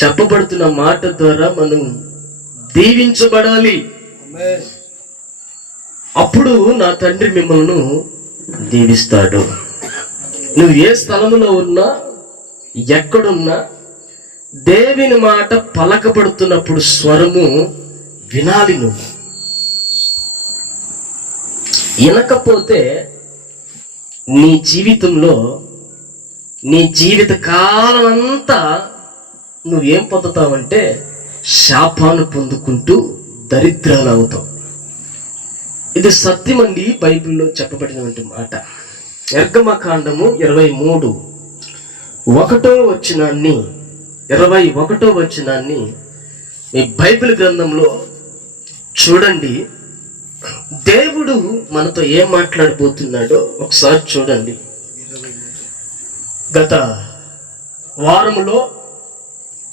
చెప్పబడుతున్న మాట ద్వారా మనం దీవించబడాలి. అప్పుడు నా తండ్రి మిమ్మల్ని దీవిస్తాడు. నువ్వు ఏ స్థలములో ఉన్నా, ఎక్కడున్నా దేవుని మాట పలకబడుతున్నప్పుడు స్వరము వినాలి. నువ్వు వినకపోతే నీ జీవితంలో, నీ జీవిత కాలం అంతా నువ్వేం పొందుతావంటే శాపాన్ని పొందుకుంటూ దరిద్రాలు అవుతావు. ఇది సత్యమండి, బైబిల్లో చెప్పబడినటువంటి మాట. నిర్గమకాండము 21వ వచనాన్ని మీ బైబిల్ గ్రంథంలో చూడండి. దేవుడు మనతో ఏం మాట్లాడబోతున్నాడో ఒకసారి చూడండి. గత వారములో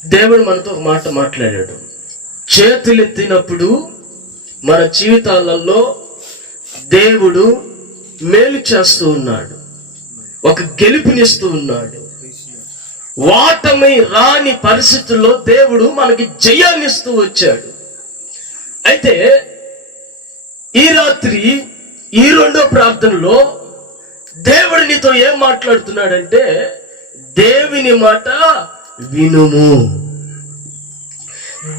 దేవుడు మనతో ఒక మాట మాట్లాడాడు. చేతులెత్తినప్పుడు మన జీవితాలలో దేవుడు మేలు చేస్తూ ఉన్నాడు, ఒక గెలుపునిస్తూ ఉన్నాడు. వాటమై రాని పరిస్థితుల్లో దేవుడు మనకి జయాన్ని ఇస్తూ వచ్చాడు. అయితే ఈ రాత్రి ఈ రెండో ప్రార్థనలో దేవుడు నీతో ఏం మాట్లాడుతున్నాడంటే, దేవుని మాట వినుము.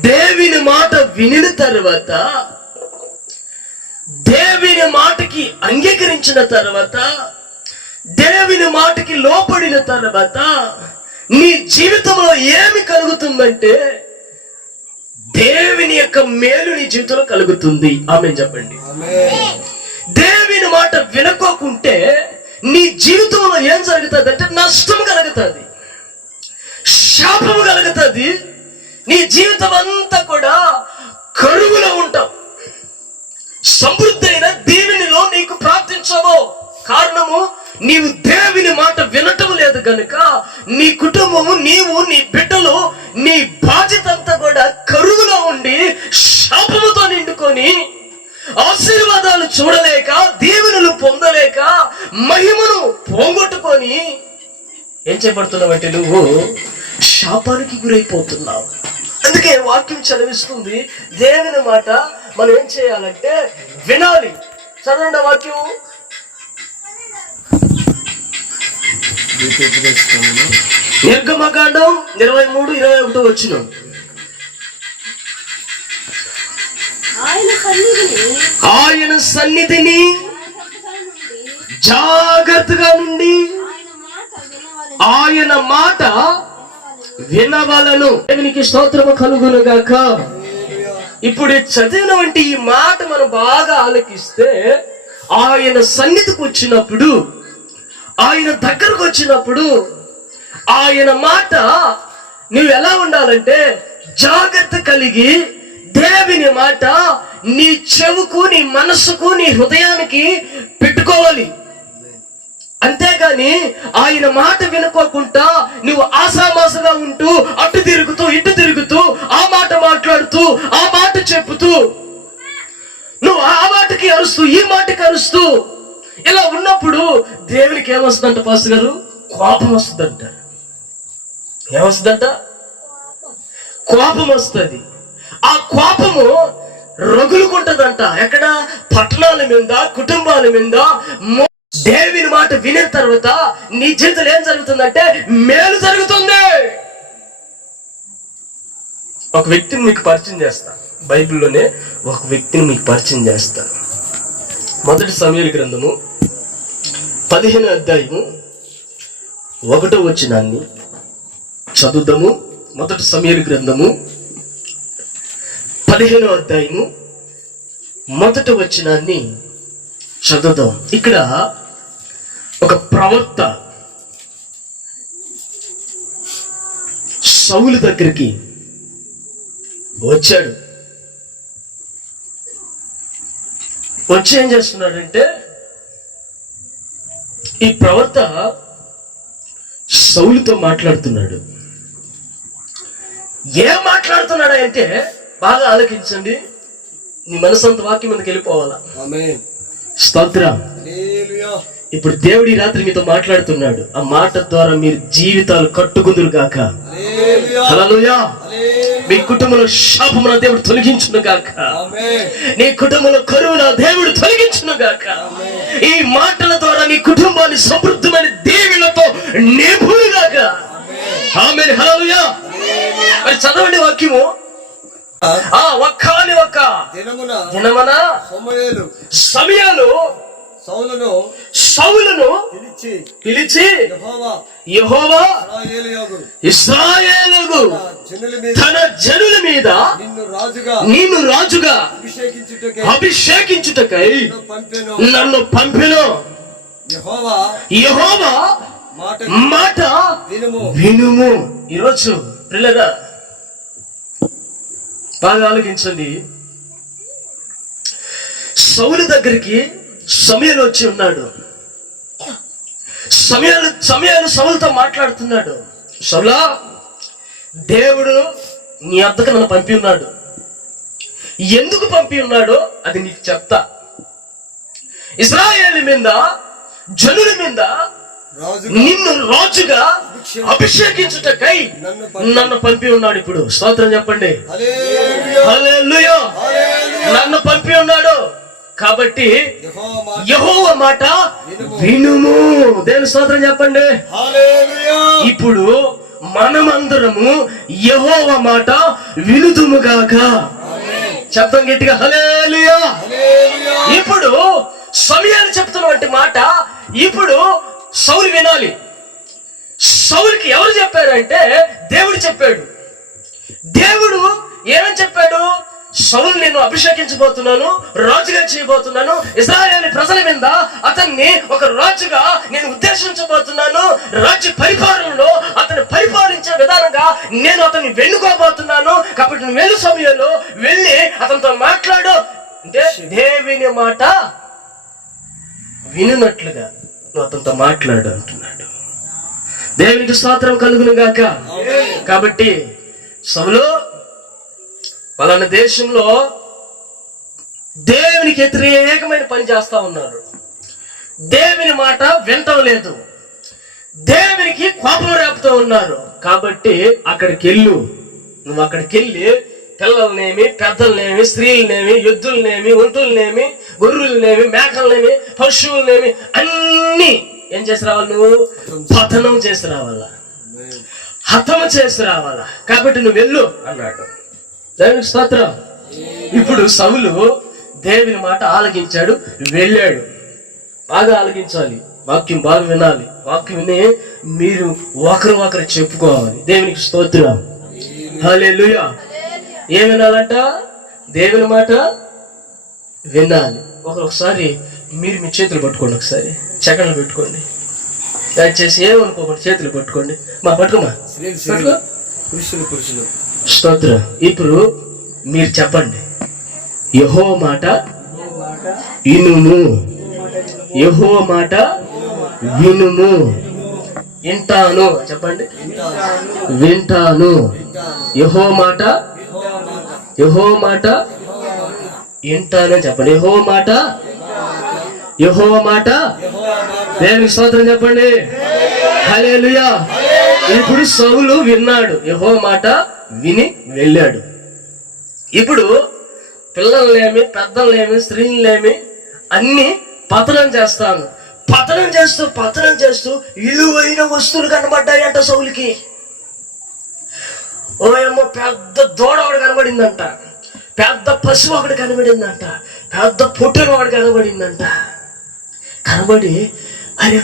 దేవుని మాట వినిన తర్వాత, దేవుని మాటకి అంగీకరించిన తర్వాత, దేవుని మాటకి లోపడిన తర్వాత నీ జీవితంలో ఏమి కలుగుతుందంటే, దేవుని యొక్క మేలు నీ జీవితంలో కలుగుతుంది. ఆమేన్ చెప్పండి. దేవుని మాట వినుకోకుంటే నీ జీవితంలో ఏం జరుగుతుంది అంటే నష్టం కలుగుతుంది, శాపము కలుగుతుంది. నీ జీవితం అంతా కూడా కరువులో ఉంటావు. సమృద్ధి అయిన దీవెనిలో నీకు ప్రార్థించవు. కారణము, నీవు దేవుని మాట వినటం లేదు కనుక నీ కుటుంబము, నీవు, నీ బిడ్డలు, నీ బాధ్యత అంతా కూడా కరువులో ఉండి శాపముతో నిండుకొని ఆశీర్వాదాలు చూడలేక, దీవెనలు పొందలేక, మహిమను పోగొట్టుకొని ఏం చేయబడుతున్నావంటే నువ్వు శాపానికి గురైపోతున్నావు. అందుకే వాక్యం చదివిస్తుంది, దేవుని మాట మనం ఏం చేయాలంటే వినాలి. చదవండి వాక్యం. నిర్గమకాండం 23:21 వచనం. ఆయన సన్నిధిని జాగ్రత్తగా నుండి ఆయన మాట వినవలను. దేవునికి స్తోత్రము కలుగును గాక. ఇప్పుడు చదివినటువంటి ఈ మాట మనం బాగా ఆలకిస్తే, ఆయన సన్నిధికి వచ్చినప్పుడు, ఆయన దగ్గరకు వచ్చినప్పుడు ఆయన మాట నువ్వు ఎలా ఉండాలంటే జాగ్రత్త కలిగి దేవుని మాట నీ చెవుకు, నీ మనస్సుకు, నీ హృదయానికి పెట్టుకోవాలి. అంతేగాని ఆయన మాట వినుకోకుండా నువ్వు ఆసామాసగా ఉంటూ అటు తిరుగుతూ ఇటు తిరుగుతూ ఆ మాట మాట్లాడుతూ ఆ మాట చెప్పుతూ నువ్వు ఆ మాటకి అరుస్తూ ఈ మాటకి అరుస్తూ ఇలా ఉన్నప్పుడు దేవునికి ఏమొస్తుందంట పాస్టర్ గారు? కోపం వస్తుందంట. ఏమొస్తుందంట? కోపం వస్తుంది. ఆ కోపము రగులుకుంటదంట. ఎక్కడ? పట్టణాల మీద, కుటుంబాల మీద. దేవుని మాట వినిన తర్వాత నీ జీవితంలో ఏం జరుగుతుందంటే మేలు జరుగుతుంది. ఒక వ్యక్తిని మీకు పరిచయం చేస్తా. బైబిల్లోనే ఒక వ్యక్తిని మీకు పరిచయం చేస్తాను. 1 సమూయేలు గ్రంథము 15వ అధ్యాయము 1వ వచనాన్ని చదువుదాము. 1 సమూయేలు గ్రంథము 15వ అధ్యాయము 1వ వచనాన్ని చదువుదాం. ఇక్కడ ఒక ప్రవక్త సౌలు దగ్గరికి వచ్చాడు. వచ్చి ఏం చేస్తున్నాడంటే, ఈ ప్రవక్త సౌలుతో మాట్లాడుతున్నాడు. ఏం మాట్లాడుతున్నాడు అంటే బాగా ఆలోచించండి. నీ మనసంత వాక్యం మీదకి వెళ్ళిపోవాలా. స్తోత్రం. ఇప్పుడు దేవుడి రాత్రి మీతో మాట్లాడుతున్నాడు. ఆ మాట ద్వారా మీరు జీవితాలు కట్టుకుందురు గాక. హల్లెలూయా. మీ కుటుంబంలో శాపమున దేవుడు తొలగించును గాక. నీ కుటుంబంలో కరువున దేవుడు తొలగించును గాక. ఈ మాటల ద్వారా నీ కుటుంబాన్ని సమృద్ధమైన దీవెనలతో నింపును గాక. ఆమేన్. హల్లెలూయా. మరి చదవండి వాక్యము. ఒక్క దినమున సమూయేలు సౌలును పిలిచి యెహోవా ఇశ్రాయేలు తన జనుల మీద నిన్ను రాజుగా అభిషేకించుటకై నన్ను పంపెను. యెహోవా మాట వినుము. ఈరోజు పిల్లగా బాగా ఆలోచించండి. సౌలు దగ్గరికి సమూయేలు వచ్చి ఉన్నాడు. సమూయేలు సౌలుతో మాట్లాడుతున్నాడు. సౌలా, దేవుడు నీ వద్దకు నన్ను పంపి ఉన్నాడు. ఎందుకు పంపి ఉన్నాడో అది నీకు చెప్తా. ఇశ్రాయేలు మీద జనుల మీద నిన్ను రాజుగా అభిషేకించుటకై నన్ను పంపి ఉన్నాడు. ఇప్పుడు స్తోత్రం చెప్పండి. హల్లెలూయా. నన్ను పంపి ఉన్నాడు కాబట్టి యెహోవా మాట వినుము. దేవుని స్తోత్రం చెప్పండి. ఇప్పుడు మనమందరము యెహోవా మాట వినుదుముగాక. శబ్దం గట్టిగా హల్లెలూయా. ఇప్పుడు సమూయేలు చెప్తున్నటువంటి మాట ఇప్పుడు సౌలు వినాలి. సౌలుకి ఎవరు చెప్పారంటే దేవుడు చెప్పాడు. దేవుడు ఏమని చెప్పాడు? సౌలు నేను అభిషేకించబోతున్నాను, రాజుగా చేయబోతున్నాను. ఇశ్రాయేలు ప్రజల మీద అతన్ని ఒక రాజుగా నేను ఉద్దేశించబోతున్నాను. రాజ్య పరిపాలనలో అతన్ని పరిపాలించే విధానంగా నేను అతన్ని వెన్నుకోబోతున్నాను. కాబట్టి నువ్వు వెళ్ళు సమయంలో వెళ్ళి అతనితో మాట్లాడు అంటే దేవుని మాట వినున్నట్లుగా నువ్వు అతనితో మాట్లాడు అంటున్నాడు. దేవునికి స్తోత్రం కలుగును గాక. కాబట్టి సౌలు పలానా దేశంలో దేవునికి వ్యతిరేకమైన పని చేస్తా ఉన్నారు. దేవుని మాట వినటం లేదు. దేవునికి కోపం రేపుతూ ఉన్నారు. కాబట్టి అక్కడికి వెళ్ళు. నువ్వు అక్కడికి వెళ్ళి పిల్లలనేమి, పెద్దలనేమి, స్త్రీలనేమి, ఎద్దులనేమి, ఒంటులనేమి, గొర్రెలనేమి, మేకలనేమి, పశువులనేమి అన్ని ఏం చేసి రావాలి? నువ్వు పతనం చేసి రావాలా, హతము చేసి రావాలా. కాబట్టి నువ్వు వెళ్ళు అన్నాడు. దేవునికి స్తోత్రం. ఇప్పుడు సౌలు దేవుని మాట ఆలకించాడు, వెళ్ళాడు. బాగా ఆలకించాలి, వాక్యం బాగా వినాలి. వాక్యం విని మీరు ఒకరు చెప్పుకోవాలి. దేవునికి స్తోత్రం. హల్లెలూయా. ఏం వినాలంట? దేవుని మాట వినాలి. ఒకసారి మీరు మీ చేతులు పట్టుకోండి, ఒకసారి చక్కలు పెట్టుకోండి. దయచేసి ఏమనుకోకండి, చేతులు పట్టుకోండి. పట్టుకోమా పురుషులు. స్తోత్రం. ఇప్పుడు మీరు చెప్పండి, యెహోవా మాట వినుము. యెహోవా మాట వినుము. వింటాను చెప్పండి. వింటాను. యెహోవా మాట వింటాను చెప్పండి. యెహోవా మాట దేవునికి స్తోత్రం చెప్పండి. హల్లెలూయా. ఇప్పుడు సౌలు విన్నాడు, యెహోవా మాట విని వెళ్ళాడు. ఇప్పుడు పిల్లలనేమి, పెద్దలనేమి, స్త్రీలనేమి అన్ని పతనం చేస్తాను. పతనం చేస్తూ విలువైన వస్తువులు కనబడ్డాయంట సౌలుకి. ఓయమ్మ, పెద్ద దూడ ఒకటి కనబడిందంట, పెద్ద పశువు ఒకటి కనబడిందంట, పెద్ద పొట్టెలు ఒకటి కనబడిందంట. కనబడి అరే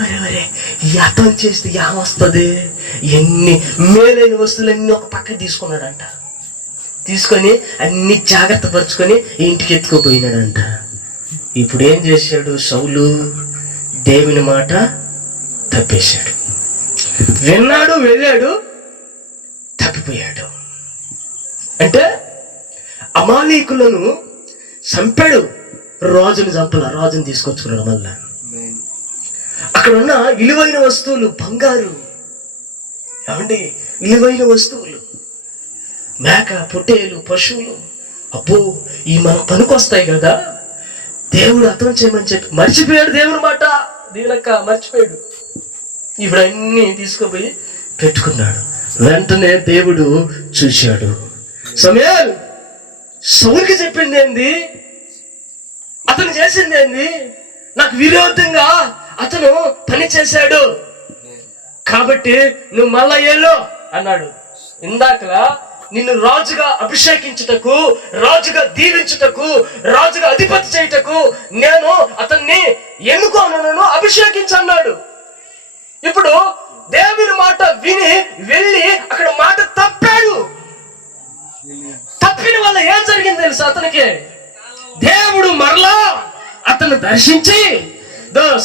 అర్థం చేస్తే ఏమొస్తుంది? ఎన్ని మేలైన వస్తువులన్నీ ఒక పక్కకి తీసుకున్నాడంట. తీసుకొని అన్ని జాగ్రత్త పరుచుకొని ఇంటికి ఎత్తుకుపోయినాడంట. ఇప్పుడు ఏం చేశాడు సౌలు? దేవుని మాట తప్పేశాడు. విన్నాడు, వెళ్ళాడు, తప్పిపోయాడు. అంటే అమాలీకులను చంపాడు, రాజుని చంపల, రాజుని తీసుకొచ్చుకున్నాడు. మళ్ళా అక్కడ ఉన్న విలువైన వస్తువులు, బంగారు, ఏమండి విలువైన వస్తువులు, మేక, పొట్టేలు, పశువులు, అబ్బో ఈ మనకు పనికొస్తాయి కదా, దేవుడు అర్థం చేయమని చెప్పి మర్చిపోయాడు దేవుని మాట. దీనక్క మర్చిపోయాడు. ఇప్పుడు అన్ని తీసుకుపోయి పెట్టుకున్నాడు. వెంటనే దేవుడు చూశాడు. సమూయేలు సౌలుకి చెప్పింది ఏంది, అతను చేసింది ఏంది, నాకు విరోధంగా అతను పని చేశాడు కాబట్టి నువ్వు మళ్ళా ఏలో అన్నాడు. ఇందాకలా నిన్ను రాజుగా అభిషేకించుటకు, రాజుగా దీవించుటకు, రాజుగా అధిపతి చేయుటకు నేను అతన్ని ఎన్నుకోను, అభిషేకించన్నాడు. ఇప్పుడు దేవుని మాట విని వెళ్ళి అక్కడ మాట తప్పాడు. తప్పిన వల్ల ఏం జరిగింది తెలుసా? అతనికి దేవుడు మరలా అతను దర్శించి,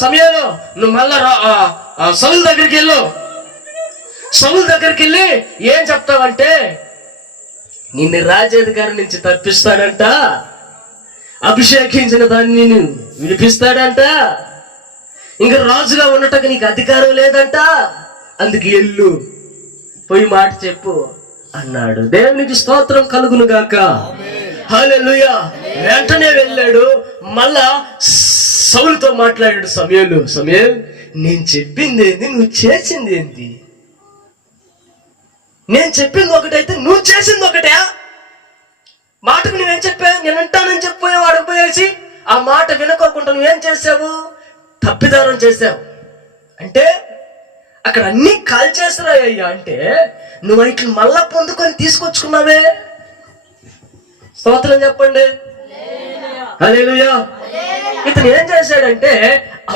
సమయంలో నువ్వు మళ్ళా సౌలు దగ్గరికి వెళ్ళు. సౌలు దగ్గరికి వెళ్ళి ఏం చెప్తావంటే, నిన్ను రాజాధికారి నుంచి తప్పిస్తాడంట, అభిషేకించిన దాన్ని నిన్ను విడిపిస్తాడంట, ఇంకా రాజుగా ఉండటకు నీకు అధికారం లేదంట, అందుకు ఎల్లు పోయి మాట చెప్పు అన్నాడు. దేవునికి స్తోత్రం కలుగును గాక. హల్లెలూయా. వెంటనే వెళ్ళాడు. మళ్ళా సౌలుతో మాట్లాడాడు. సమూయేలు నేను చెప్పింది ఏంది, నువ్వు చేసింది ఏంటి? నేను చెప్పింది ఒకటైతే నువ్వు చేసింది ఒకటే. మాటకు నువ్వేం చెప్పావు? నేను అంటానని చెప్పిపోయావు. అడగపోయేసి ఆ మాట వినుకోకుండా నువ్వేం చేసావు? తప్పిదారం చేసావు. అంటే అక్కడ అన్ని కాల్ చేస్తున్నాయ్యా. అంటే నువ్వు వాటిని మళ్ళా పొందుకొని తీసుకొచ్చుకున్నావే. స్తోత్రం చెప్పండి. హల్లెలూయా. ఇతను ఏం చేశాడంటే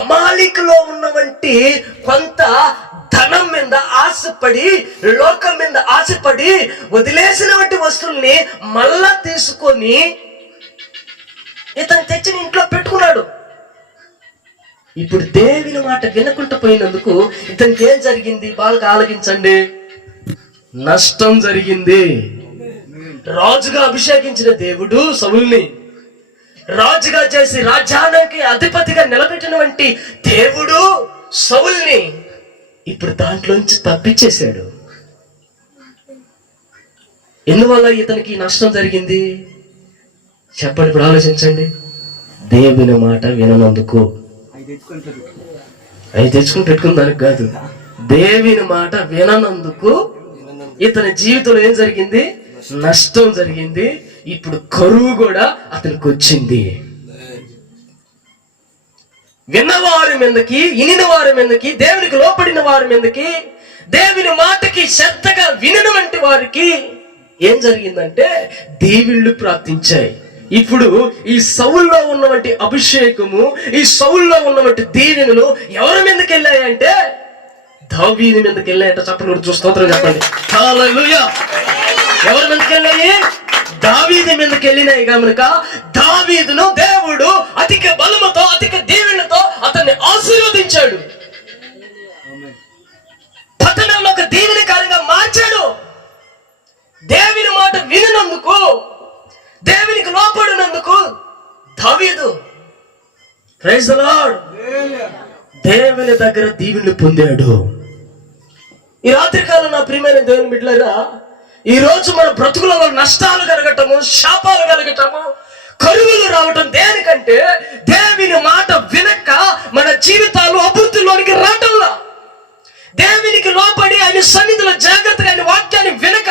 అమాలికలో ఉన్నవంటి కొంత ధనం మీద ఆశపడి, లోకం మీద ఆశపడి వదిలేసినటువంటి వస్తువుల్ని మళ్ళా తీసుకొని ఇతను తెచ్చిన ఇంట్లో పెట్టుకున్నాడు. ఇప్పుడు దేవుని మాట వినకుండా పోయినందుకు ఇతనికి ఏం జరిగింది? బాగా ఆలోచించండి. నష్టం జరిగింది. రాజుగా అభిషేకించిన దేవుడు సౌలుని రాజుగా చేసి రాజ్యానికి అధిపతిగా నిలబెట్టినటువంటి దేవుడు సౌలుని ఇప్పుడు దాంట్లోంచి తప్పించేశాడు. ఎందువల్ల ఇతనికి నష్టం జరిగింది చెప్పండి. ఇప్పుడు ఆలోచించండి. దేవుని మాట విననందుకు. అవి తెచ్చుకుని పెట్టుకున్న దానికి కాదు, దేవుని మాట విననందుకు ఇతని జీవితంలో ఏం జరిగింది? నష్టం జరిగింది. ఇప్పుడు కరువు కూడా అతనికి వచ్చింది. విన్నవారి మీదకి, ఇనిన వారి మీదకి, దేవునికి లోపడిన వారి మీదకి, దేవుని మాటకి శ్రద్ధగా వినటువంటి వారికి ఏం జరిగిందంటే దీవెనలు ప్రాప్తించాయి. ఇప్పుడు ఈ సౌల్లో ఉన్నటువంటి అభిషేకము, ఈ సౌల్లో ఉన్నటువంటి దీవెనలు ఎవరి మీదకి వెళ్ళాయంటే దావీదు మీదకి వెళ్ళాయంట. చెప్పండి, స్తోత్రం చెప్పండి. హల్లెలూయా. ఎవరి మీదకి వెళ్ళాయి? దావీదు మీదకి వెళ్ళినాయి కనుక దావీదును దేవుడు అధిక బలముతో, అధిక దీవెనతో అతన్ని ఆశీర్వదించాడు. పట్టణంలో ఒక దీవెనకారిగా మార్చాడు. దేవుని మాట వినినందుకు, దేవునికి లోపడినందుకు దావీదు ప్రైజ్ ది లార్డ్ దేవుని దగ్గర దీవెనలు పొందాడు. ఈ రాత్రికాలం నా ప్రియమైన దేవుని బిడ్డలారా, ఈ రోజు మన బ్రతుకులలో నష్టాలు కలగటము, శాపాలు కలగటము, కరువులు రావటం దేనికంటే దేవుని మాట వినక మన జీవితాలు అభివృద్ధిలోనికి రావటంలా. దేవునికి లోపడి ఆయన సన్నిధిలో జాగ్రత్తగా ఆయన వాక్యాన్ని వినక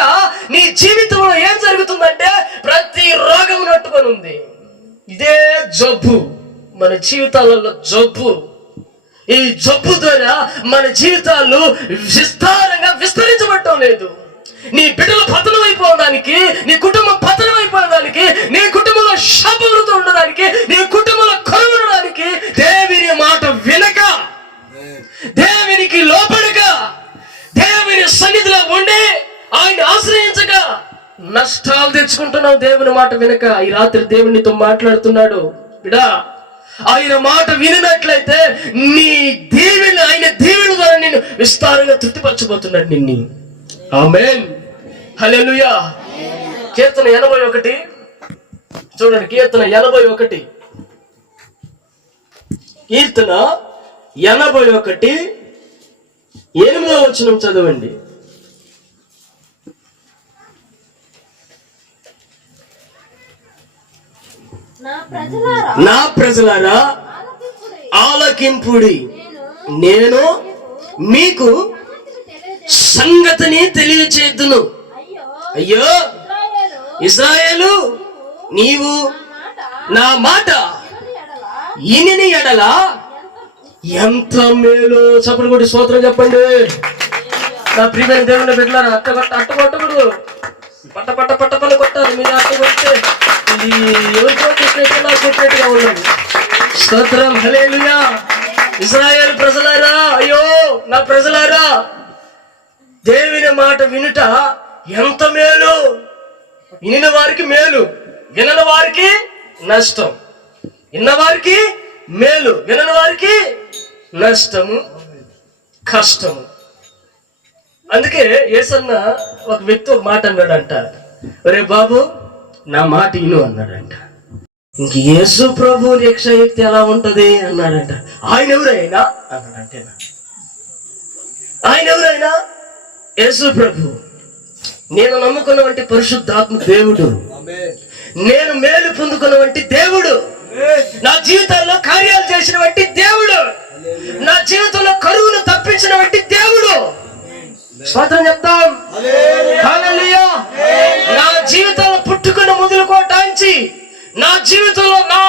నీ జీవితంలో ఏం జరుగుతుందంటే ప్రతి రోగం నట్టుకొని ఉంది. ఇదే జబ్బు మన జీవితాలలో జబ్బు. ఈ జబ్బు ద్వారా మన జీవితాలు విస్తారంగా విస్తరించబడటం లేదు. నీ బిడ్డలు పతనం అయిపోవడానికి, నీ కుటుంబం పతనం అయిపోవడానికి, నీ కుటుంబంలో శాపములతో ఉండడానికి, నీ కుటుంబంలో కరువు ఉండడానికి దేవుని మాట వినక, దేవునికి లోపడక, దేవుని సన్నిధిలో ఉండి ఆయన ఆశ్రయించక నష్టాలు తెచ్చుకుంటున్నావు దేవుని మాట వినక. ఈ రాత్రి దేవునితో మాట్లాడుతున్నాడు. బిడ్డా, ఆయన మాట వినట్లయితే నీ దీవెన, ఆయన దీవెన ద్వారా నేను విస్తారంగా తృప్తిపరచబోతున్నాడు నిన్ను. ఆమేన్. హల్లెలూయా. కీర్తన 81 చూడండి. కీర్తన 81, కీర్తన 81 8వ వచనం చదవండి. నా ప్రజలారా ఆలకింపుడి, నేను మీకు సంగతిని తెలియచేద్దును. అయ్యో ఇశ్రాయేలు, నీవు నా మాట ఇని ఎడల ఎంత మేలు. చప్పుడు కొట్టి స్తోత్రం చెప్పండి. నా ప్రియమైన దేవుని బిడ్డలారా, అట్టగొట్టకూడదు, పట్ట పట్ట పట్ట పల్ల కొట్టాలి. మీరు అట్టగొట్టే ఇది ఎవరికో కొట్టినట్టు నాకు కొట్టినట్టుగా ఉన్నది. స్తోత్రం, హల్లెలూయా. ఇశ్రాయేలు ప్రజలారా, అయ్యో నా ప్రజలారా, దేవుని మాట వినుట ఎంత మేలు. వినిన వారికి మేలు, వినని వారికి నష్టం. విన్న వారికి మేలు, వినని వారికి నష్టము, కష్టము. అందుకే యేసన్న ఒక వ్యక్తి ఒక మాట అన్నాడంట, ఒరే బాబు నా మాట విను అన్నాడంట. ఇంక యేసు ప్రభు రక్షాయుక్తి ఎలా ఉంటది అన్నాడంట. ఆయన ఎవరైనా అన్నాడంటే, ఆయన ఎవరైనా యేసు ప్రభు, నేను నమ్ముకున్నవంటి పరిశుద్ధాత్మ దేవుడు, నేను మేలు పొందుకున్నవంటి దేవుడు, నా జీవితాల్లో కార్యాలు చేసినవంటి దేవుడు, నా జీవితంలో కరువును తప్పించినవంటి దేవుడు. స్తోత్రం చెప్తాం. హల్లెలూయా. నా జీవితంలో పుట్టుకుని మొదలుకోటాంచి నా జీవితంలో, నా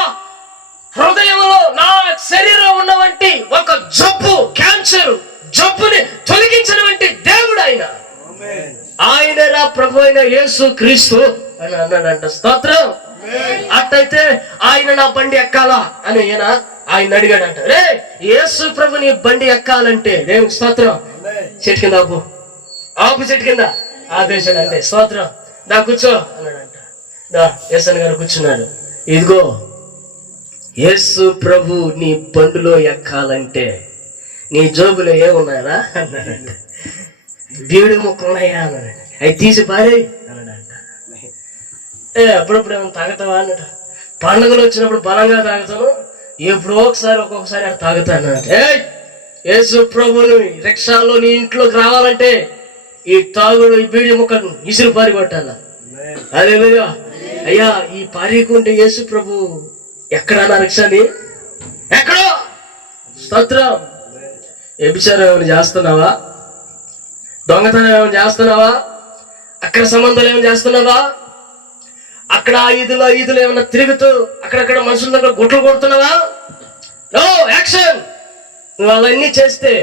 హృదయంలో, నా శరీరంలో ఉన్నవంటి ఒక జబ్బు, క్యాన్సర్ జబ్బుని తొలగించినటువంటి దేవుడు ఆయన. ఆయన నా ప్రభు అయిన యేసు క్రీస్తు అని అన్నాడంట. స్తోత్రం. అట్టయితే ఆయన నా బండి ఎక్కాలా అని ఆయన అడిగాడంట. రే యేసు ప్రభు నీ బండి ఎక్కాలంటే, దేవునికి స్తోత్రం, చెట్టు కింద ఆపు చెట్టు కింద ఆపేశాడు. అంతే. స్తోత్రం. దా కూర్చో అన్నాడంట. దా యేసన్ గారు కూర్చున్నాడు. ఇదిగో యేసు ప్రభు నీ బండిలో ఎక్కాలంటే నీ జోబులో ఏమున్నాయా అన్నాడంట. బీడు ముక్క ఉన్నాయా అన్నాడు. అవి తీసి పారే అన్నాడంట. అప్పుడప్పుడు ఏమైనా తాగుతావా అన్నట. పండుగలు వచ్చినప్పుడు బలంగా తాగుతాను, ఎప్పుడో ఒకసారి ఒక్కొక్కసారి అక్కడ తాగుతాను అంటే, యేసు ప్రభుని రిక్షాలో నీ ఇంట్లోకి రావాలంటే ఈ తాగుడు, ఈ బీడి ముక్కను ఇసురు పారి కొట్టాలా. హల్లెలూయా. అయ్యా ఈ పారీకుంటే యేసు ప్రభు ఎక్కడన్నా రిక్షాని ఎక్కడో. స్తోత్రం. వ్యభిచారం ఏమైనా చేస్తున్నావా? దొంగతనం ఏమైనా చేస్తున్నావా? అక్కడ సంబంధాలు ఏమైనా చేస్తున్నావా? అక్కడ ఈదులో ఏమైనా తిరుగుతూ అక్కడక్కడ మనుషుల దగ్గర గుట్లు కొడుతున్నావా? No action. నువ్వు అవన్నీ చేస్తే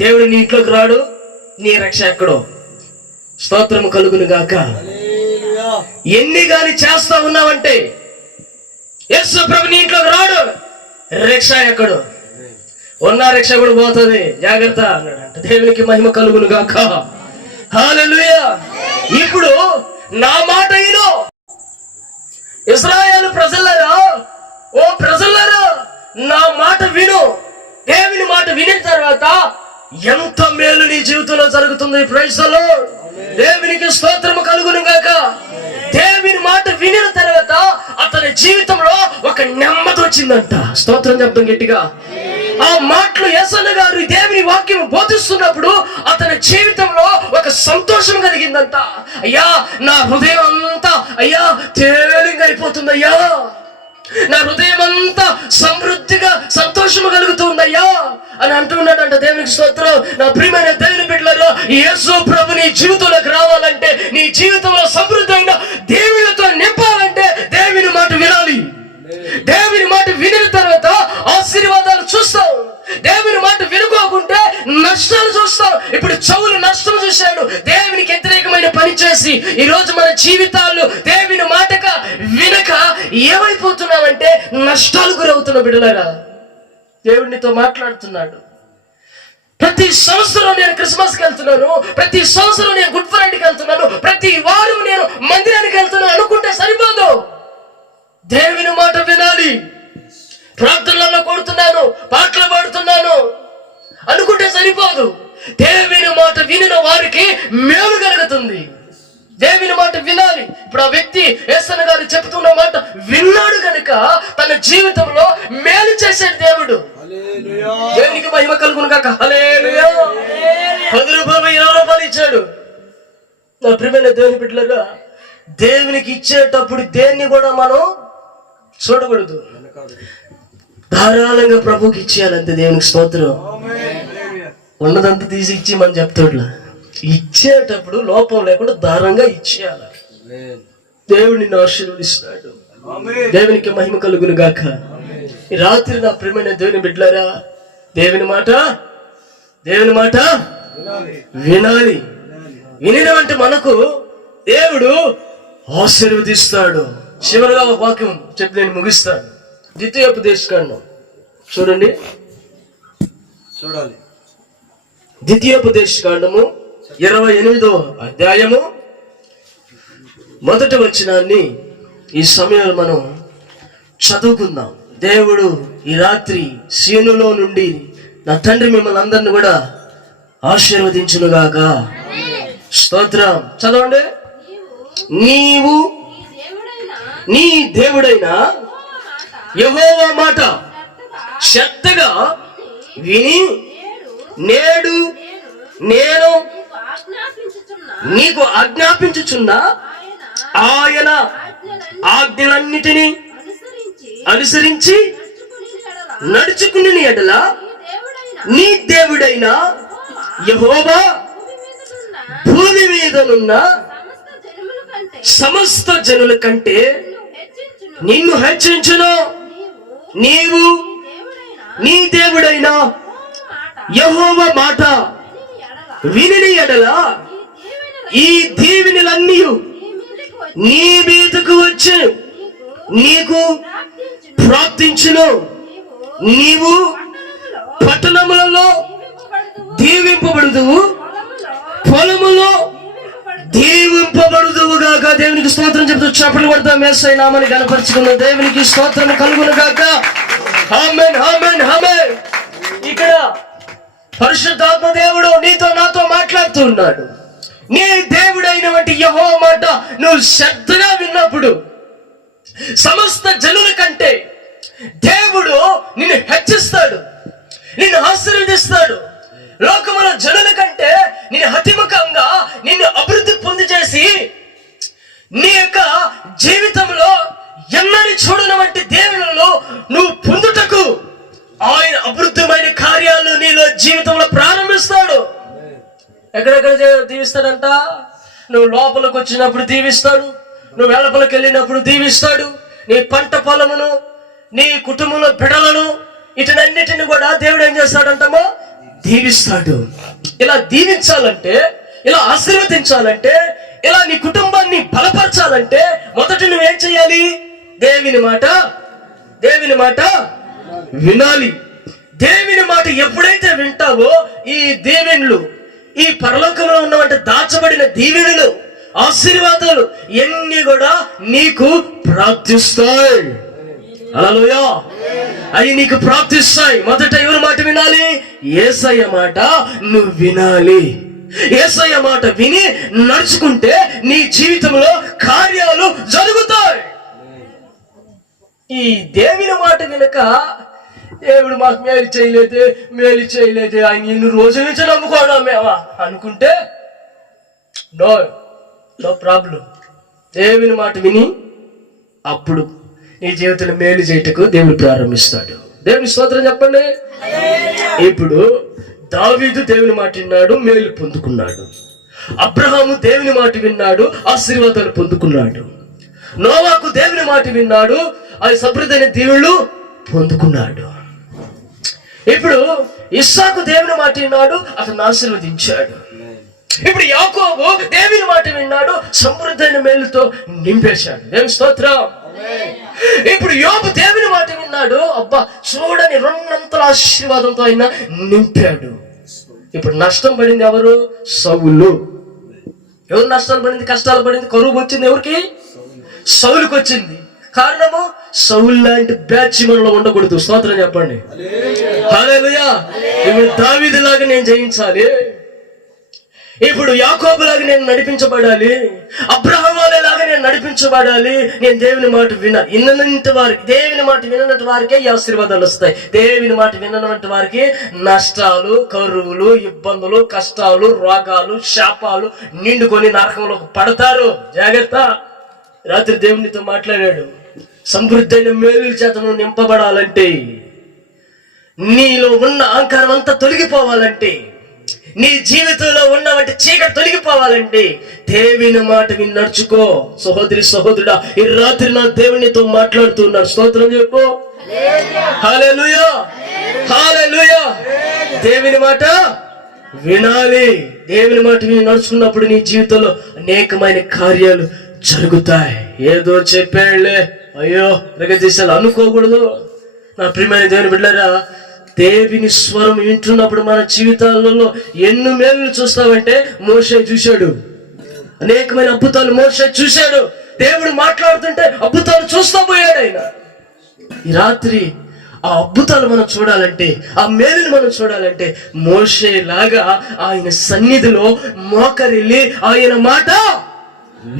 దేవుడు నీ ఇంట్లోకి రాడు, నీ రక్ష ఎక్కడో. స్తోత్రం కలుగును గాక. ఎన్ని గాని చేస్తా ఉన్నావంటే యేసు ప్రభు నీ ఇంట్లోకి రాడు, రక్ష ఎక్కడో. ఉన్న రక్ష కూడా పోతుంది, జాగ్రత్త అన్నాడంట. దేవునికి మహిమ కలుగును గాక. హల్లెలూయా. ఇప్పుడు నా మాట విను ఇశ్రాయేలు ప్రజలారా, ఓ ప్రజలారా, నా మాట విను. దేవుని మాట వినిన తర్వాత ఎంత మేలు నీ జీవితంలో జరుగుతుంది. Praise the lord. దేవునికి స్తోత్రము కలుగును గాక. దేవుని మాట వినిన తర్వాత అతని జీవితంలో ఒక నెమ్మది వచ్చిందంట. స్తోత్రం చెప్తాం గట్టిగా. ఆ మాటలు యేసన్న గారు దేవుని వాక్యం బోధిస్తున్నప్పుడు అతని జీవితంలో ఒక సంతోషం కలిగిందంట. అయ్యా నా హృదయం అంతా అయ్యా తేలింగా అయిపోతుంది అయ్యా, నా హృదయం అంతా సమృద్ధిగా సంతోషము కలుగుతుందయ్యా అని అంటున్నాడంట. దేవునికి స్తోత్రం. నా ప్రియమైన దేవుని బిడ్డలారా, యేసు ప్రభు నీ జీవితంలోకి రావాలంటే, నీ జీవితంలో సమృద్ధి అయిన దేవునితో నింపాలంటే దేవుని మాట వినాలి. దేవుని మాట వినిన తర్వాత ఆశీర్వాదాలు చూస్తావు. దేవుని మాట వినుకోకుంటే నష్టాలు చూస్తావు. ఇప్పుడు చౌలు నష్టం చూశాడు దేవునికి వ్యతిరేకమైన పని చేసి. ఈ రోజు మన జీవితాల్లో దేవుని మాటక వినక ఏమైపోతున్నామంటే నష్టాలు గురవుతున్న బిడ్డలారా. దేవుడినితో మాట్లాడుతున్నాడు. ప్రతి సంవత్సరం నేను క్రిస్మస్కి వెళ్తున్నాను, ప్రతి సంవత్సరం నేను గుడ్ ఫ్రైడేకి వెళ్తున్నాను, ప్రతి వారం నేను మందిరానికి వెళ్తున్నాను అనుకుంటే సరిపోదు. దేవుని మాట వినాలి. ప్రార్థనలలో కొడుతున్నాను, పాటలు పాడుతున్నాను అనుకుంటే సరిపోదు. దేవుని మాట వినిన వారికి మేలు కలుగుతుంది. దేవుని మాట వినాలి. ఇప్పుడు ఆ వ్యక్తి యేసన్న గారు చెప్తున్న మాట విన్నాడు కనుక తన జీవితంలో మేలు చేసే దేవుడు. దేవునికి మహిమ కలుగును కాక. హల్లెలూయా. 10 రూపాయలు 20 రూపాయలు ఇచ్చాడు. నా ప్రియమైన దేవుని బిడ్డలారా, దేవునికి ఇచ్చేటప్పుడు దేన్ని కూడా మనం చూడకూడదు. ధారాళంగా ప్రభుకి ఇచ్చేయాలంతే. దేవునికి స్తోత్రం. ఉన్నదంతా తీసి ఇచ్చేయమని చెప్తాడు. ఇచ్చేటప్పుడు లోపం లేకుండా ధారంగా ఇచ్చేయాలి. దేవుడు నిన్ను ఆశీర్వదిస్తాడు. దేవునికి మహిమ కలుగును గాక. ఈ రాత్రి నా ప్రియమైన దేవుని బిడ్డలారా, దేవుని మాట వినాలి. వినినవంటే మనకు దేవుడు ఆశీర్వదిస్తాడు. చివరిగా ఒక వాక్యం చెప్పి నేను ముగిస్తాను. ద్వితీయోపదేశకాండం చూడండి. ద్వితీయోపదేశకాండము 28వ అధ్యాయము 1వ వచనాన్ని ఈ సమయంలో మనం చదువుకుందాం. దేవుడు ఈ రాత్రి సీనులో నుండి నా తండ్రి మిమ్మల్ని అందరిని కూడా ఆశీర్వదించునుగాక. స్తోత్రం. చదవండి. నీవు నీ దేవుడైన యెహోవా మాట శ్రద్ధగా విని నేడు నేను నీకు ఆజ్ఞాపించుచున్న ఆయన ఆజ్ఞలన్నిటినీ అనుసరించి నడుచుకుని ఎడల నీ దేవుడైన యెహోవా భూమి మీదనున్న సమస్త జనుల కంటే నిన్ను హెచ్చించును. నీవు నీ దేవుడైన యెహోవా మాట విని ఎడల ఈ దీవెనలన్నీ నీ మీదకు వచ్చి నీకు ప్రాప్తించును. నీవు పట్టణములలో దీవింపబడుదువు, పొలములో దీవింపబడుదువు గాక. దేవునికి స్తోత్రం చెప్తూ చప్పట్లు కొడతాం. యేసయ్య నామమును కనపరుచుకున్న దేవునికి స్తోత్రం కలుగును గాక. ఆమేన్, ఆమేన్, ఆమేన్. ఇక్కడ పరిశుద్ధాత్మ దేవుడు నీతో నాతో మాట్లాడుతూ ఉన్నాడు. నీ దేవుడైనటువంటి యెహోవా మాట నువ్వు శ్రద్ధగా విన్నప్పుడు సమస్త జనుల కంటే దేవుడు నిన్ను హెచ్చిస్తాడు, నిన్ను ఆశీర్వదిస్తాడు. లోకముల జనుల కంటే నిన్ను అతిముఖంగా నిన్ను అభివృద్ధి పొంది చేసి నీ యొక్క జీవితంలో ఎన్నడూ చూడనటువంటి దేవునిలో నువ్వు పొందుటకు ఆయన అభివృద్ధమైన కార్యాలను నీలో జీవితంలో ప్రారంభిస్తాడు. ఎక్కడెక్కడ దీవిస్తాడంట? నువ్వు లోపలికి వచ్చినప్పుడు దీవిస్తాడు, నువ్వు వెలుపలికి వెళ్ళినప్పుడు దీవిస్తాడు. నీ పంట పొలమును, నీ కుటుంబంలో బిడలను, ఇటన్నిటిని కూడా దేవుడు ఏం చేస్తాడంటమో దీవిస్తాడు. ఇలా దీవించాలంటే, ఇలా ఆశీర్వదించాలంటే, ఇలా నీ కుటుంబాన్ని బలపరచాలంటే మొదట నువ్వేం చేయాలి? దేవుని మాట వినాలి. దేవుని మాట ఎప్పుడైతే వింటావో ఈ దీవెనలు, ఈ పరలోకంలో ఉన్నటువంటి దాచబడిన దీవెనలు, ఆశీర్వాదాలు ఎన్ని కూడా నీకు ప్రాప్తిస్తాయి. హల్లెలూయా. అవి నీకు ప్రాప్తిస్తాయి. మొదట ఎవరి మాట వినాలి? యేసయ్య మాట నువ్వు వినాలి. యేసయ్య మాట విని నడుచుకుంటే నీ జీవితంలో కార్యాలు జరుగుతాయి. ఈ దేవుని మాట వినక దేవుడు మాకు మేలు చేయలేదే ఆయన ఇన్ని రోజుల నుంచి నమ్ముకోవడం మేమా అనుకుంటే నో ప్రాబ్లం. దేవుని మాట విని అప్పుడు నీ జీవితంలో మేలు చేయటకు దేవుడు ప్రారంభిస్తాడు. దేవుని స్తోత్రం చెప్పండి. ఇప్పుడు దావీదు దేవుని మాట విన్నాడు, మేలు పొందుకున్నాడు. అబ్రహాము దేవుని మాట విన్నాడు, ఆశీర్వాదాలు పొందుకున్నాడు. నోవాకు దేవుని మాట విన్నాడు, అది సమృద్ధైన దీవెనలు పొందుకున్నాడు. ఇప్పుడు ఇస్సాకు దేవుని మాట విన్నాడు, అతను ఆశీర్వదించాడు. ఇప్పుడు యాకోబు దేవుని మాట విన్నాడు, సమృద్ధైన మేలుతో నింపేశాడు. దేవుని స్తోత్రం. ఇప్పుడు యోబు దేవుని మాట విన్నాడు, అబ్బా చూడని రెండంతల ఆశీర్వాదంతో ఆయన నింపాడు. ఇప్పుడు నష్టం పడింది ఎవరు? సౌలు. ఎవరు నష్టాలు పడింది, కష్టాలు పడింది, కరువు వచ్చింది ఎవరికి? సౌలుకి వచ్చింది. కారణము సౌలు లాంటి బ్యాచ్ మనలో ఉండకూడదు. స్తోత్రం చెప్పండి. హల్లెలూయా. ఇప్పుడు దావీదులాగా నేను జయించాలి, ఇప్పుడు యాకోబులాగా నేను నడిపించబడాలి, అబ్రహాములాగా నేను నడిపించబడాలి. నేను దేవుని మాట విన్నటువంటి వారికి, దేవుని మాట విన్నటువంటి వారికే ఈ ఆశీర్వాదాలు వస్తాయి. దేవుని మాట విన్నటువంటి వారికి నష్టాలు, కరువులు, ఇబ్బందులు, కష్టాలు, రోగాలు, శాపాలు నిండుకొని నరకంలో పడతారు. జాగ్రత్త. రాత్రి దేవునితో మాట్లాడాడు, సమృద్ధైన మేలు చేత నువ్వు నింపబడాలంటే నీలో ఉన్న అహంకారం అంతా తొలగిపోవాలంటే, నీ జీవితంలో ఉన్నవంటి చీకటి తొలగిపోవాలంటే దేవుని మాట విని నడుచుకో. సహోదరి సహోదరుడా, ఈ రాత్రి నా దేవునితో మాట్లాడుతున్నాడు. స్తోత్రం చెప్పు. హల్లెలూయా, హల్లెలూయా. దేవుని మాట వినాలి. దేవుని మాట విని నడుచుకున్నప్పుడు నీ జీవితంలో అనేకమైన కార్యాలు జరుగుతాయి. ఏదో చెప్పాడులే, అయ్యో రగదీశాలు అనుకోకూడదు. నా ప్రియమైన దేవుని బిడ్డలారా, దేవుని స్వరం వింటున్నప్పుడు మన జీవితాలలో ఎన్ని మేలు చూస్తామంటే, మోషే చూశాడు, అనేకమైన అద్భుతాలు మోషే చూశాడు. దేవుడు మాట్లాడుతుంటే అద్భుతాలు చూస్తూ పోయాడు ఆయన. ఈ రాత్రి ఆ అద్భుతాలు మనం చూడాలంటే, ఆ మేలుని మనం చూడాలంటే మోషే లాగా ఆయన సన్నిధిలో మోకరిల్లి ఆయన మాట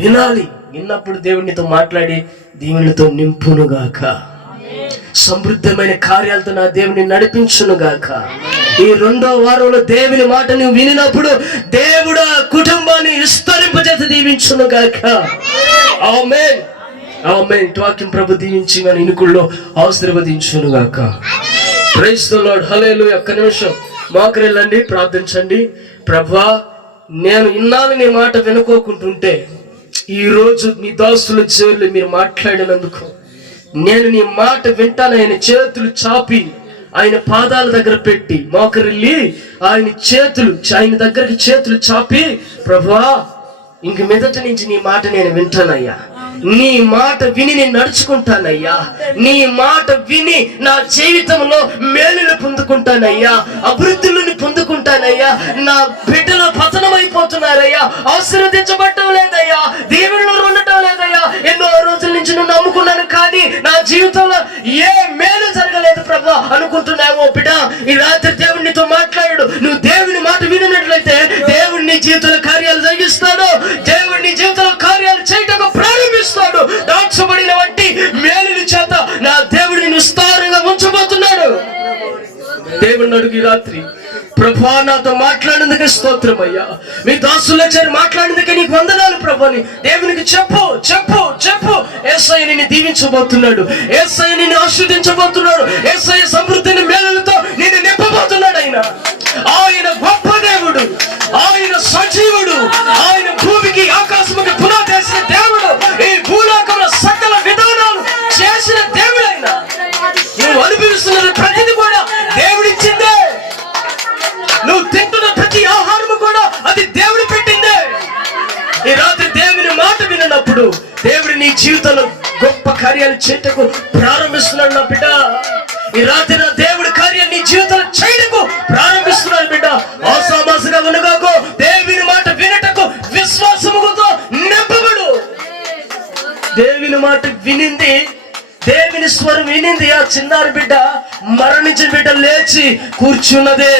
వినాలి. విన్నప్పుడు దేవునితో మాట్లాడి దేవునితో నింపునుగాక, సమృద్ధమైన కార్యాలతో నా దేవుని నడిపించునుగాక. ఈ 2వ వారంలో దేవుని మాట నువ్వు వినినప్పుడు దేవుడు ఆ కుటుంబాన్ని విస్తరింపజేసి దీవించునుగాక. ఆమేన్, ఆమేన్. వాక్యం ప్రభు దీవించి మన ఇనుకుల్లో ఆశీర్వదించునుగాక. Praise the Lord. హల్లెలూయా. ఒక్క నిమిషం మోకరిల్లండి, ప్రార్థించండి. ప్రభువా, నేను ఇన్నాళ్ళు నీ మాట వినుకోకుంటుంటే ఈ రోజు మీ దాసుల చెవులు మీరు మాట్లాడినందుకు నేను నీ మాట వింటాను. ఆయన చేతులు చాపి ఆయన పాదాల దగ్గర పెట్టి మోకరిల్లి ఆయన దగ్గరికి చేతులు చాపి, ప్రభువా, ఇంక మీదట నుంచి నీ మాట నేను వింటానయ్యా, నీ మాట విని నేను నడుచుకుంటానయ్యా, నీ మాట విని నా జీవితంలో మేలును పొందుకుంటానయ్యా, అభివృద్ధులను పొందుకుంటానయ్యా. నా బిడ్డలు పతనమైపోతున్నారయ్యా, ఆశీర్వదించబడటం లేదయ్యా, దీవెనలో ఉండటం లేదయ్యా. ఎన్నో రోజుల నుంచి నువ్వు నమ్ముకున్నాను కానీ నా జీవితంలో ఏ మేలు జరగలేదు ప్రభా అనుకుంటున్నావో బిడ్డ, ఈ రాత్రి దేవునితో మాట్లాడు. నువ్వు దేవుని మాట వినినట్లయితే దేవుడు నీ జీవితంలో కార్యాలు జరిగిస్తాడు. దేవుడు నీ జీవితంలో కార్యాలు చేయటం ప్రారంభిస్తాడు. దాచబడిన వంటి మేలుల చేత నా దేవుడు నిన్ను విస్తారంగా ఉంచబోతున్నాడు. దేవుడిని అడుగు ఈ రాత్రి, ప్రభా నాతో మాట్లాడినందుకే స్తోత్రం అయ్యా, మీ దాసుల చేరి మాట్లాడినందుకే నీకు వందనాలు ప్రభా అని దేవునికి చెప్పు చెప్పు చెప్పు. యేసయ్య నిన్ను దీవించబోతున్నాడు, యేసయ్య నిన్ను ఆశీర్వదించబోతున్నాడు, యేసయ్య సమృద్ధిని మేలులతో నిన్ను నింపబోతున్నాడు. ఆయన గొప్ప దేవుడు, ఆయన సజీవుడు, ఆయన భూమికి ఆకాశముకి పునాదేసిన దేవుడు, ఈ భూలోకంలో సకల విధానాలు చేసిన దేవుడు. ఆయన నువ్వు అనుభవిస్తున్న ప్రతిది కూడా దేవుడిచ్చిందే. నువ్వు తింటున్న ప్రతి ఆహారము కూడా అది దేవుడు పెట్టిందే. ఈ రాత్రి దేవుని మాట విన్నప్పుడు దేవుడు నీ జీవితంలో గొప్ప కార్యాలు చేయటకు ప్రారంభిస్తున్నాడు నా బిడ్డ. ఈ రాత్రి నా దేవుడి కార్యాలు నీ జీవితంలో చేయటకు ప్రారంభిస్తున్నాడు బిడ్డ. ఆసామాసగా ఉండగాకు, దేవుని మాట వినటకు విశ్వాసముతో నింపబడు. దేవుని మాట వినింది, దేవుని స్వరం వినింది ఆ చిన్నారి బిడ్డ, మరణించిన బిడ్డ లేచి కూర్చున్నదే.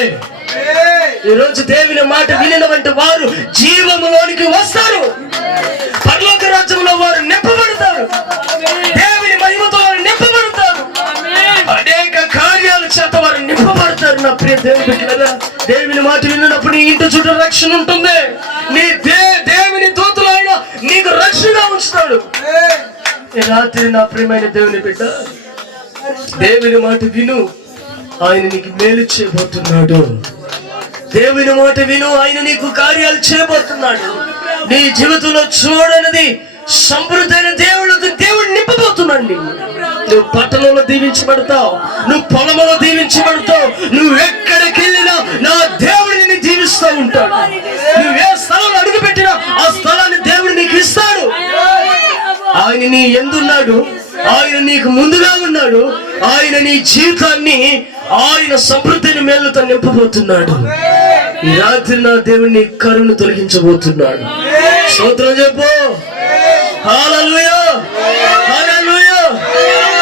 ఈ రోజు దేవుని మాట వినిన వంటి వారు జీవములోనికి వస్తారు, పరలోక రాజ్యంలో వారు నింపబడతారు, దేవుని మహిమతో వారు నింపబడతారు, అనేక కార్యాల చేత వారు నింపబడతారు. నా ప్రియ దేవుని బిడ్డలారా, దేవుని మాట విన్నప్పుడు నీ ఇంటి చుట్టూ రక్షణ ఉంటుంది. నీ దేవుని దూతలు ఆయన నీకు రక్షణగా ఉంచుతాడు. ఈ రాత్రి నా ప్రియమైన దేవుని బిడ్డ, దేవుని మాట విను, ఆయన నీకు మేలు చేయబోతున్నాడు. దేవుని మాట విను, ఆయన నీకు కార్యాలు చేయబోతున్నాడు. నీ జీవితంలో చూడనిది సమృద్ధైన దేవుడు నింపబోతున్నాడు. నువ్వు పట్టణంలో దీవించబడతావు, నువ్వు పొలంలో దీవించబడతావు, నువ్వు ఎక్కడికి వెళ్ళినా నా దేవుడు నిన్ను దీవిస్తూ ఉంటాడు. నువ్వు ఏ స్థలంలో అడుగుపెట్టినా ఆ స్థలాన్ని దేవుడు నీకు ఇస్తాడు. ఆయన నీ ఎందున్నాడు, ఆయన నీకు ముందుగా ఉన్నాడు. ఆయన నీ జీవితాన్ని ఆయన సమృద్ధిని మేలుతో నింపబోతున్నాడు. ఈ రాత్రి నా దేవుని కరుణ తొలగించబోతున్నాడు. స్తోత్రం చెప్పు. హల్లెలూయా, హల్లెలూయా.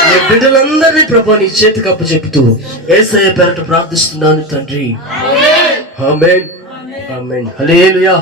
నీ బిడ్డలందరినీ ప్రభు నీ చేతికి అప్పచెప్పుతూ యేసయ్య పేరట ప్రార్థిస్తున్నాను తండ్రి. ఆమేన్, ఆమేన్. హల్లెలూయా.